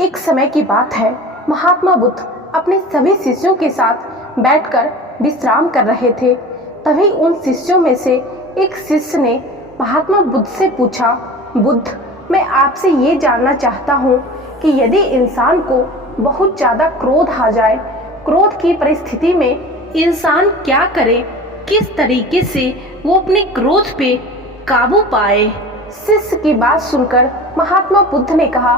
एक समय की बात है, महात्मा बुद्ध अपने सभी शिष्यों के साथ बैठकर विश्राम कर रहे थे। तभी उन शिष्यों में से एक शिष्य ने महात्मा बुद्ध से पूछा, बुद्ध, मैं आपसे ये जानना चाहता हूँ कि यदि इंसान को बहुत ज़्यादा क्रोध आ जाए, क्रोध की परिस्थिति में इंसान क्या करे, किस तरीके से वो अपने क्रोध पे काबू पाए। शिष्य की बात सुनकर महात्मा बुद्ध ने कहा,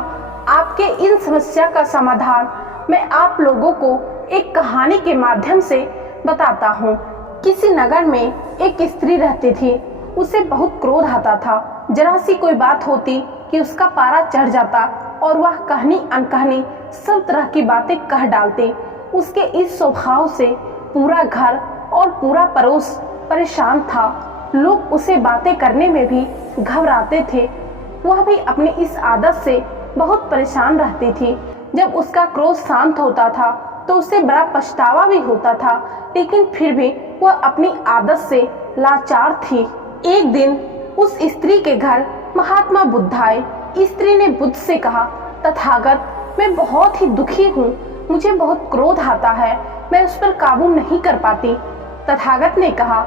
आपके इन समस्या का समाधान मैं आप लोगों को एक कहानी के माध्यम से बताता हूँ। किसी नगर में एक स्त्री रहती थी। उसे बहुत क्रोध आता था। जरा सी कोई बात होती कि उसका पारा चढ़ जाता और वह कहनी अनकहनी सब तरह की बातें कह डालती। उसके इस स्वभाव से पूरा घर और पूरा पड़ोस परेशान था। लोग उसे बातें करने में भी घबराते थे। वह भी अपनी इस आदत से बहुत परेशान रहती थी। जब उसका क्रोध शांत होता था तो उसे बड़ा पछतावा भी होता था, लेकिन फिर भी वह अपनी आदत से लाचार थी। एक दिन उस स्त्री के घर महात्मा बुद्ध आए। स्त्री ने बुद्ध से कहा, तथागत, मैं बहुत ही दुखी हूँ, मुझे बहुत क्रोध आता है, मैं उस पर काबू नहीं कर पाती। तथागत ने कहा,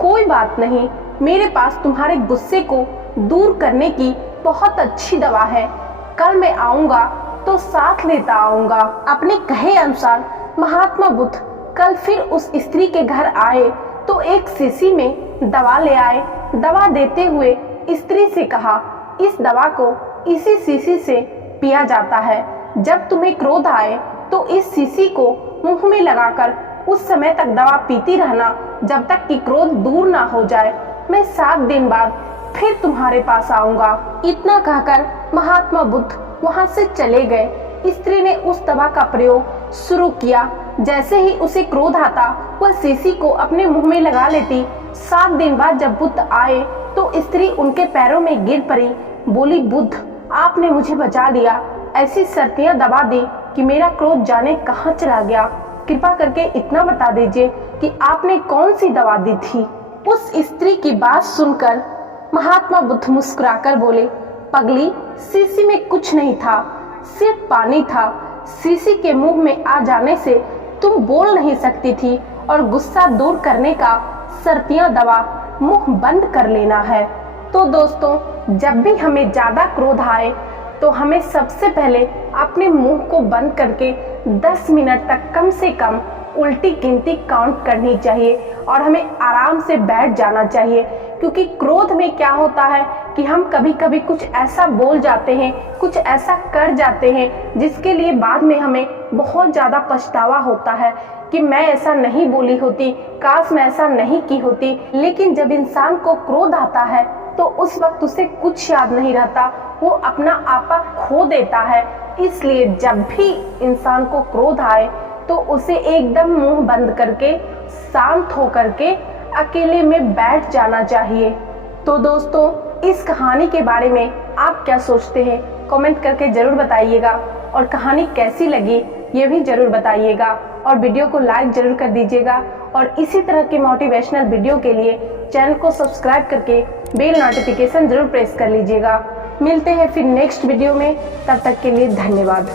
कोई बात नहीं, मेरे पास तुम्हारे गुस्से को दूर करने की बहुत अच्छी दवा है। कल मैं आऊंगा तो साथ लेता आऊंगा। अपने कहे अनुसार महात्मा बुद्ध कल फिर उस स्त्री के घर आए तो एक शीशी में दवा ले आए। दवा देते हुए स्त्री से कहा, इस दवा को इसी शीशी से पिया जाता है। जब तुम्हें क्रोध आए तो इस शीशी को मुंह में लगाकर उस समय तक दवा पीती रहना जब तक कि क्रोध दूर ना हो जाए। मैं 7 दिन बाद फिर तुम्हारे पास आऊंगा। इतना कहकर महात्मा बुद्ध वहां से चले गए। स्त्री ने उस दवा का प्रयोग शुरू किया। जैसे ही उसे क्रोध आता वह शीशी को अपने मुंह में लगा लेती। 7 दिन बाद जब बुद्ध आए तो स्त्री उनके पैरों में गिर पड़ी। बोली, बुद्ध, आपने मुझे बचा लिया। ऐसी शर्तियां दबा दी कि मेरा क्रोध जाने कहाँ चला गया। कृपा करके इतना बता दीजिए कि आपने कौन सी दवा दी थी। उस स्त्री की बात सुनकर महात्मा बुद्ध मुस्कुराकर बोले, पगली, शीशी में कुछ नहीं था, सिर्फ पानी था। शीशी के मुंह में आ जाने से तुम बोल नहीं सकती थी और गुस्सा दूर करने का शर्तियां दवा मुंह बंद कर लेना है। तो दोस्तों, जब भी हमें ज्यादा क्रोध आए तो हमें सबसे पहले अपने मुंह को बंद करके 10 मिनट तक कम से कम उल्टी गिनती काउंट करनी चाहिए और हमें आराम से बैठ जाना चाहिए। क्योंकि क्रोध में क्या होता है कि हम कभी कभी कुछ ऐसा बोल जाते हैं, कुछ ऐसा कर जाते हैं जिसके लिए बाद में हमें बहुत ज़्यादा पछतावा होता है कि मैं ऐसा नहीं बोली होती, काश मैं ऐसा नहीं की होती। लेकिन जब इंसान को क्रोध आता है तो उस वक्त उसे कुछ याद नहीं रहता, वो अपना आपा खो देता है। इसलिए जब भी इंसान को क्रोध आए तो उसे एकदम मुंह बंद करके शांत होकर के अकेले में बैठ जाना चाहिए। तो दोस्तों, इस कहानी के बारे में आप क्या सोचते हैं, कमेंट करके जरूर बताइएगा। और कहानी कैसी लगी ये भी जरूर बताइएगा और वीडियो को लाइक जरूर कर दीजिएगा। और इसी तरह के मोटिवेशनल वीडियो के लिए चैनल को सब्सक्राइब करके बेल नोटिफिकेशन जरूर प्रेस कर लीजिएगा। मिलते हैं फिर नेक्स्ट वीडियो में, तब तक के लिए धन्यवाद।